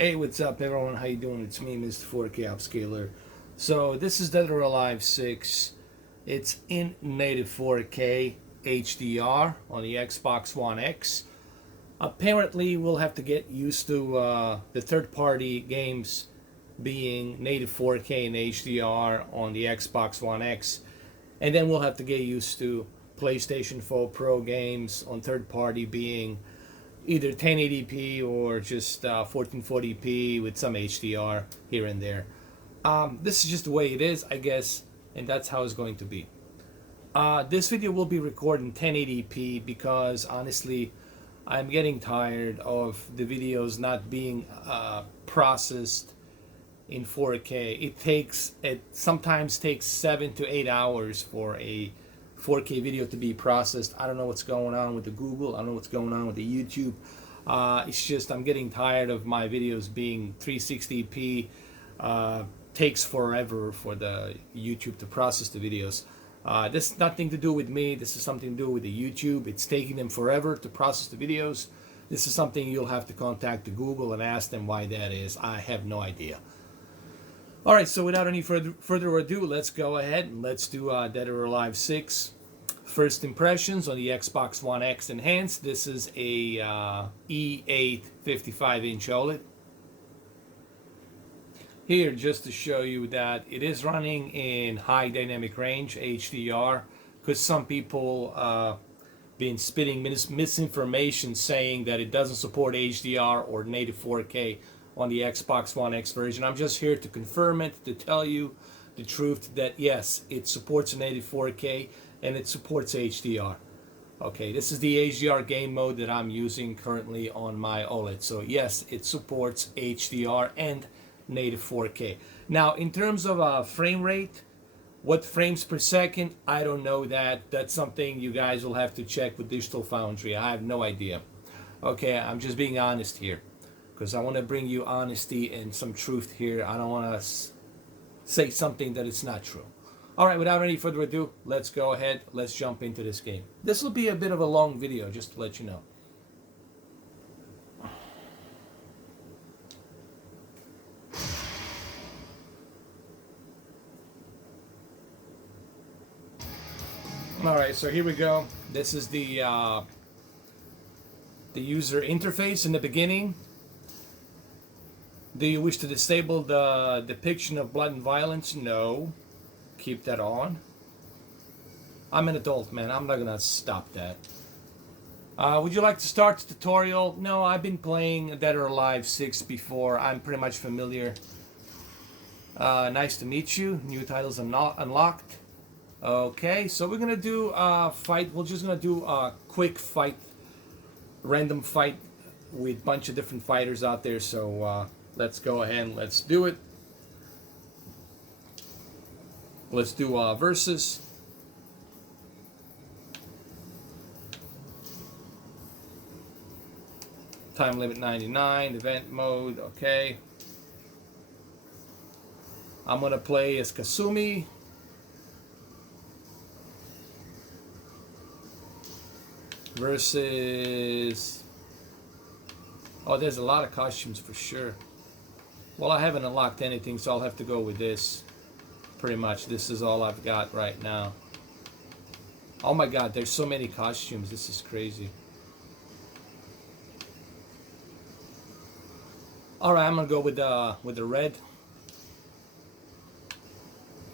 Hey, what's up everyone? How you doing? It's me, Mr. 4K Upscaler. So this is Dead or Alive 6. It's in native 4K HDR on the Xbox One X. Apparently we'll have to get used to the third-party games being native 4K and HDR on the Xbox One X. And then we'll have to get used to PlayStation 4 Pro games on third-party being either 1080p or just 1440p with some HDR here and there. This is just the way it is, I guess, and that's how it's going to be. This video will be recorded in 1080p because honestly I'm getting tired of the videos not being processed in 4K. It sometimes takes 7 to 8 hours for a 4K video to be processed. I don't know what's going on with the Google. I don't know what's going on with the YouTube. It's just I'm getting tired of my videos being 360p. Takes forever for the YouTube to process the videos. This is nothing to do with me. This is something to do with the YouTube. It's taking them forever to process the videos. This is something you'll have to contact the Google and ask them why that is. I have no idea. Alright, so without any further ado, let's go ahead and let's do Dead or Alive 6. First impressions on the Xbox One X Enhanced. This is a E8 55-inch OLED. Here, just to show you that it is running in high dynamic range, HDR, because some people been spitting misinformation saying that it doesn't support HDR or native 4K on the Xbox One X version. I'm just here to confirm it, to tell you the truth that yes, it supports native 4K and it supports HDR. Okay, this is the HDR game mode that I'm using currently on my OLED. So yes, it supports HDR and native 4K. Now, in terms of frame rate, what frames per second, I don't know that. That's something you guys will have to check with Digital Foundry. I have no idea. Okay, I'm just being honest here, because I want to bring you honesty and some truth here. I don't want to say something that is not true. Alright, without any further ado, let's go ahead. Let's jump into this game. This will be a bit of a long video, just to let you know. Alright, so here we go. This is the user interface in the beginning. Do you wish to disable the depiction of blood and violence? No. Keep that on. I'm an adult, man. I'm not gonna stop that. Would you like to start the tutorial? No, I've been playing Dead or Alive 6 before. I'm pretty much familiar. Nice to meet you. New titles unlocked. Okay, so we're gonna do a fight. We're just gonna do a quick fight, random fight with a bunch of different fighters out there. So let's go ahead and let's do it. Let's do versus. Time limit 99, event mode, okay. I'm gonna play as Kasumi. Versus, oh, there's a lot of costumes for sure. Well, I haven't unlocked anything, so I'll have to go with this. Pretty much, this is all I've got right now. Oh my god, there's so many costumes. This is crazy. Alright, I'm gonna go with the red.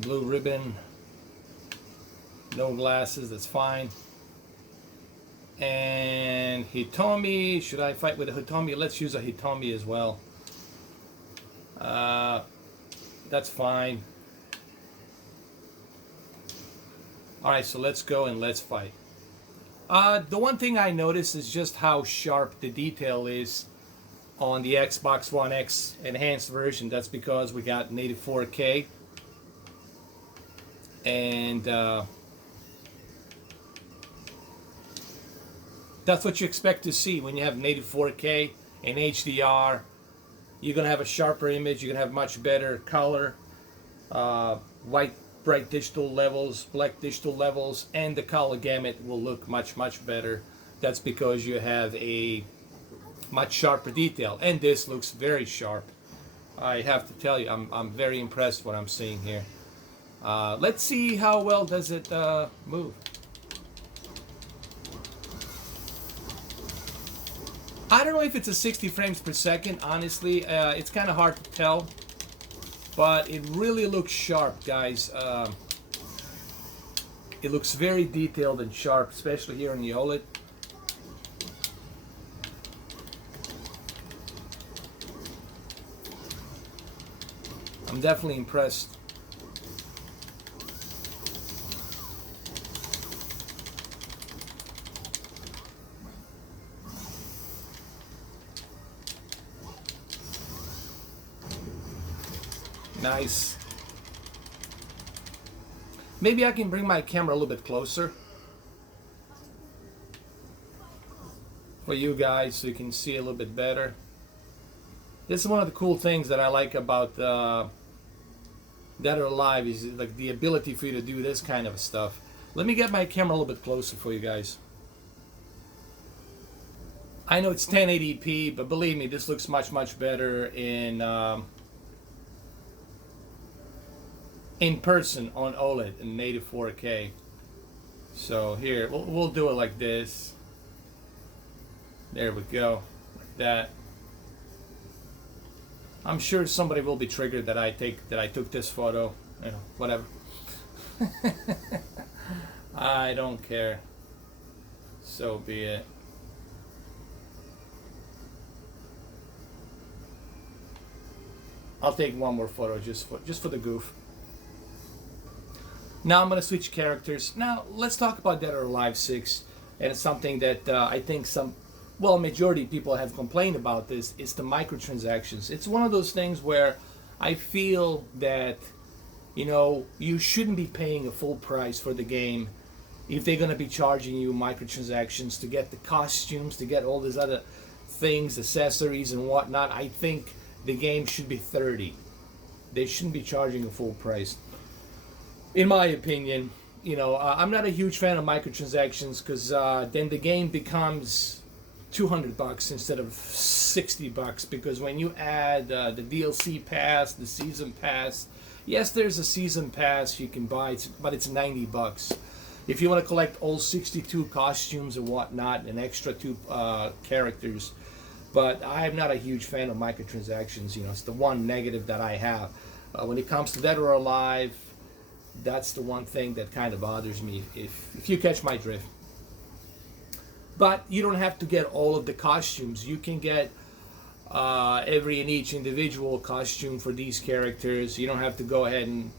Blue ribbon. No glasses, that's fine. And Hitomi, should I fight with a Hitomi? Let's use a Hitomi as well. That's fine. Alright, so let's go and let's fight. The one thing I noticed is just how sharp the detail is on the Xbox One X Enhanced version. That's because we got native 4K. And that's what you expect to see when you have native 4K and HDR. You're going to have a sharper image. You're going to have much better color, white bright digital levels, black digital levels, and the color gamut will look much better. That's because you have a much sharper detail, and this looks very sharp. I have to tell you, I'm very impressed what I'm seeing here. Let's see how well does it move. I don't know if it's a 60 frames per second, honestly. It's kind of hard to tell, but it really looks sharp, guys. It looks very detailed and sharp, especially here in the OLED. I'm definitely impressed. Nice. Maybe I can bring my camera a little bit closer for you guys so you can see a little bit better. This is one of the cool things that I like about Dead or Alive, is like the ability for you to do this kind of stuff. Let me get my camera a little bit closer for you guys. I know it's 1080p, but believe me, this looks much better in person on OLED in native 4K. So here, we'll do it like this. There we go, like that. I'm sure somebody will be triggered that I took this photo. You know, whatever. I don't care. So be it. I'll take one more photo just for the goof. Now I'm going to switch characters. Now let's talk about Dead or Alive 6. And it's something that I think majority of people have complained about this. It's the microtransactions. It's one of those things where I feel that, you know, you shouldn't be paying a full price for the game if they're going to be charging you microtransactions to get the costumes, to get all these other things, accessories and whatnot. I think the game should be $30. They shouldn't be charging a full price. In my opinion, you know, I'm not a huge fan of microtransactions because then the game becomes $200 instead of $60, because when you add the DLC pass, the season pass, yes, there's a season pass you can buy, but it's $90. If you want to collect all 62 costumes and whatnot, an extra 2 characters, but I am not a huge fan of microtransactions. You know, it's the one negative that I have. When it comes to Dead or Alive, that's the one thing that kind of bothers me, if you catch my drift. But you don't have to get all of the costumes. You can get every and each individual costume for these characters. You don't have to go ahead and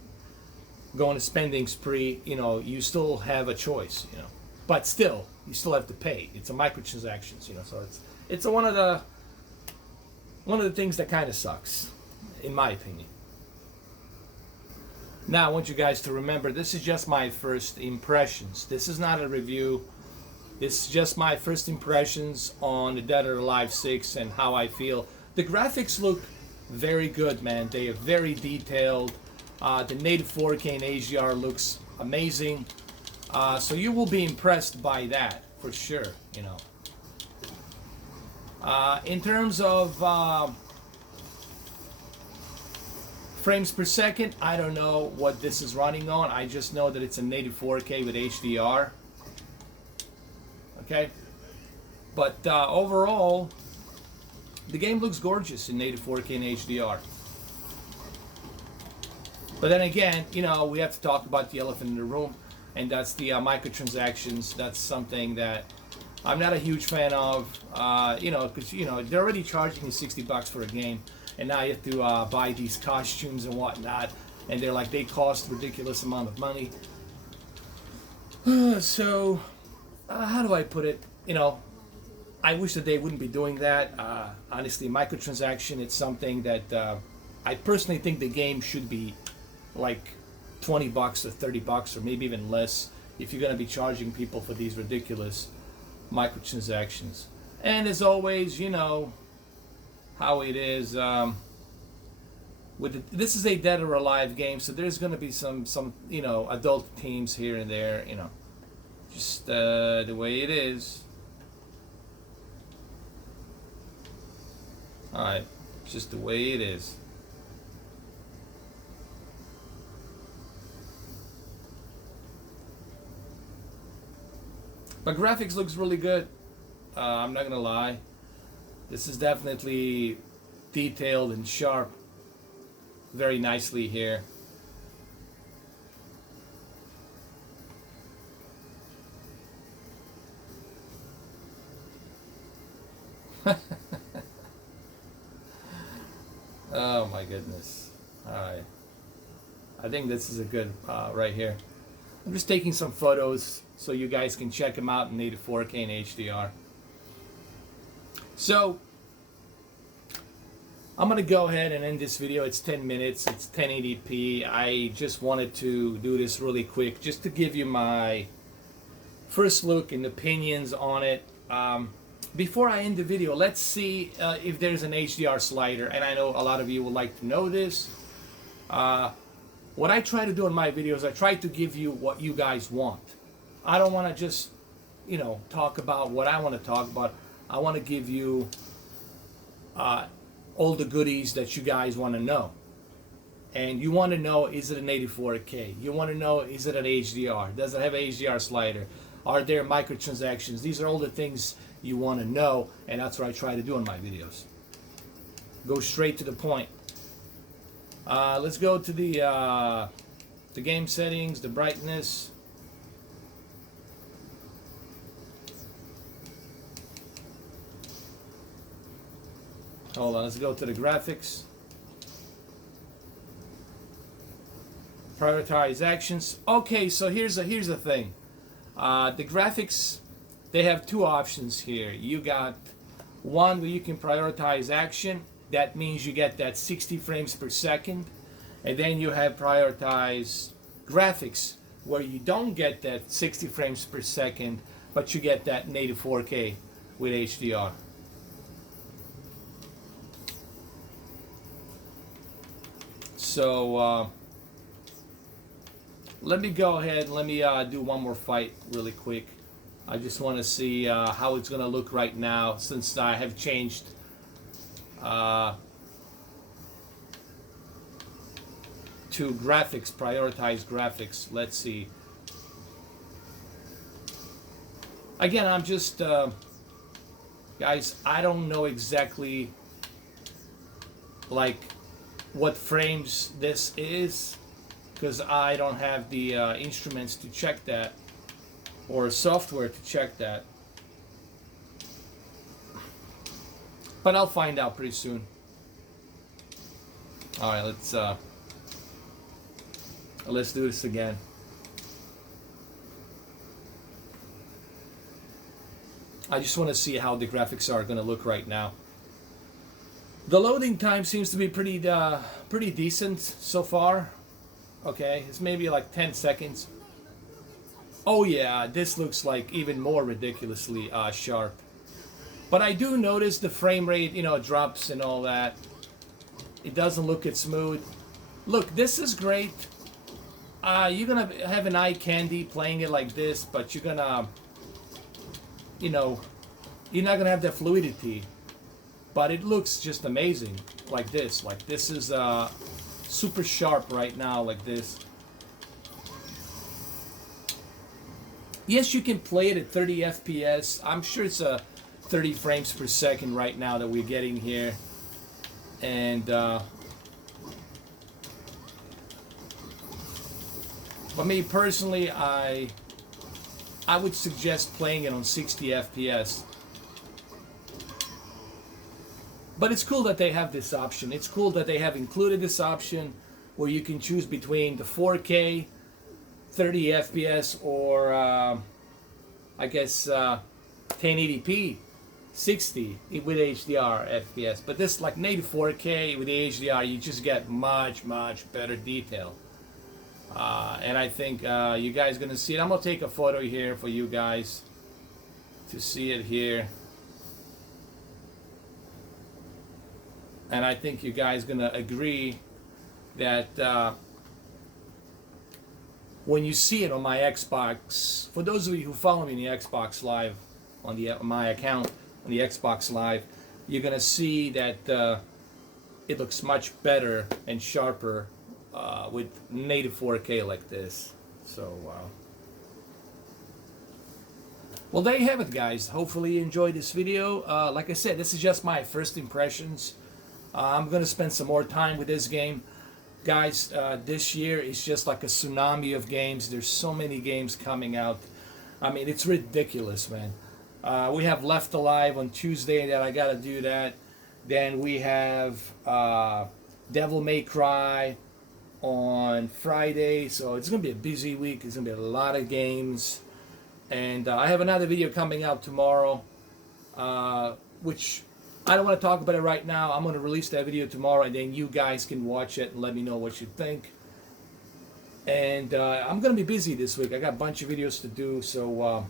go on a spending spree. You know, you still have a choice, you know. But still, you still have to pay. It's a microtransactions, you know, so it's one of the things that kind of sucks, in my opinion. Now, I want you guys to remember, this is just my first impressions. This is not a review. This is just my first impressions on the Dead or Alive 6 and how I feel. The graphics look very good, man. They are very detailed. The native 4K and HDR looks amazing. So you will be impressed by that, for sure, you know. In terms of frames per second, I don't know what this is running on. I just know that it's a native 4K with HDR. Okay, but overall, the game looks gorgeous in native 4K and HDR. But then again, you know, we have to talk about the elephant in the room, and that's the microtransactions. That's something that I'm not a huge fan of. You know, because you know they're already charging you $60 for a game, and now you have to buy these costumes and whatnot, and they cost a ridiculous amount of money. So, how do I put it? You know, I wish that they wouldn't be doing that. Honestly, microtransaction, it's something that I personally think the game should be like $20 or $30 or maybe even less if you're going to be charging people for these ridiculous microtransactions. And as always, you know how it is. This is a Dead or Alive game, so there's going to be some you know, adult themes here and there, you know. Just the way it is. Alright, just the way it is. But graphics looks really good. I'm not gonna lie. This is definitely detailed and sharp very nicely here. Oh my goodness. Alright. I think this is a good right here. I'm just taking some photos so you guys can check them out in native 4K and HDR. So I'm gonna go ahead and end this video. It's 10 minutes, it's 1080p. I just wanted to do this really quick just to give you my first look and opinions on it. Before I end the video, let's see if there's an HDR slider, and I know a lot of you would like to know this. What I try to do in my videos, I try to give you what you guys want. I don't want to just, you know, talk about what I want to talk about. I want to give you all the goodies that you guys want to know. And you want to know, is it a native 4K? You want to know, is it an HDR? Does it have an HDR slider? Are there microtransactions? These are all the things you want to know, and that's what I try to do in my videos. Go straight to the point. Let's go to the game settings, the brightness. Hold on, let's go to the graphics. Prioritize actions. Okay, so here's the thing. The graphics, they have two options here. You got one where you can prioritize action. That means you get that 60 frames per second. And then you have prioritize graphics, where you don't get that 60 frames per second, but you get that native 4K with HDR. So let me go ahead and let me do one more fight really quick. I just want to see how it's going to look right now, since I have changed to graphics, prioritize graphics. Let's see. Again, I'm just guys, I don't know exactly like what frames this is, because I don't have the instruments to check that, or software to check that. But I'll find out pretty soon. Alright, let's do this again. I just want to see how the graphics are going to look right now. The loading time seems to be pretty decent so far. Okay, it's maybe like 10 seconds. Oh yeah, this looks like even more ridiculously sharp. But I do notice the frame rate, you know, drops and all that. It doesn't look as smooth. Look, this is great. You're gonna have an eye candy playing it like this, but you're gonna, you know, you're not gonna have that fluidity. But it looks just amazing like this. Like this is super sharp right now, like this. Yes, you can play it at 30 FPS. I'm sure it's 30 frames per second right now that we're getting here. And but me personally, I would suggest playing it on 60 FPS. But it's cool that they have this option. It's cool that they have included this option where you can choose between the 4K, 30 FPS, or I guess 1080p, 60 with HDR FPS. But this, like native 4K with the HDR, you just get much better detail. And I think you guys are gonna see it. I'm gonna take a photo here for you guys to see it here. And I think you guys are gonna agree that when you see it on my Xbox, for those of you who follow me in the Xbox Live, on my account on the Xbox Live, you're gonna see that it looks much better and sharper with native 4K like this. So well, there you have it, guys. Hopefully you enjoyed this video. Like I said, this is just my first impressions. I'm gonna spend some more time with this game, guys. This year is just like a tsunami of games. There's so many games coming out. I mean, it's ridiculous, man. We have Left Alive on Tuesday that I gotta do that. Then we have Devil May Cry on Friday. So it's gonna be a busy week. There's gonna be a lot of games. And I have another video coming out tomorrow, which I don't want to talk about it right now. I'm going to release that video tomorrow, and then you guys can watch it and let me know what you think. And I'm going to be busy this week. I got a bunch of videos to do. So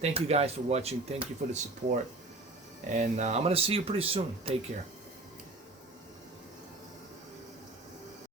thank you guys for watching. Thank you for the support. And I'm going to see you pretty soon. Take care.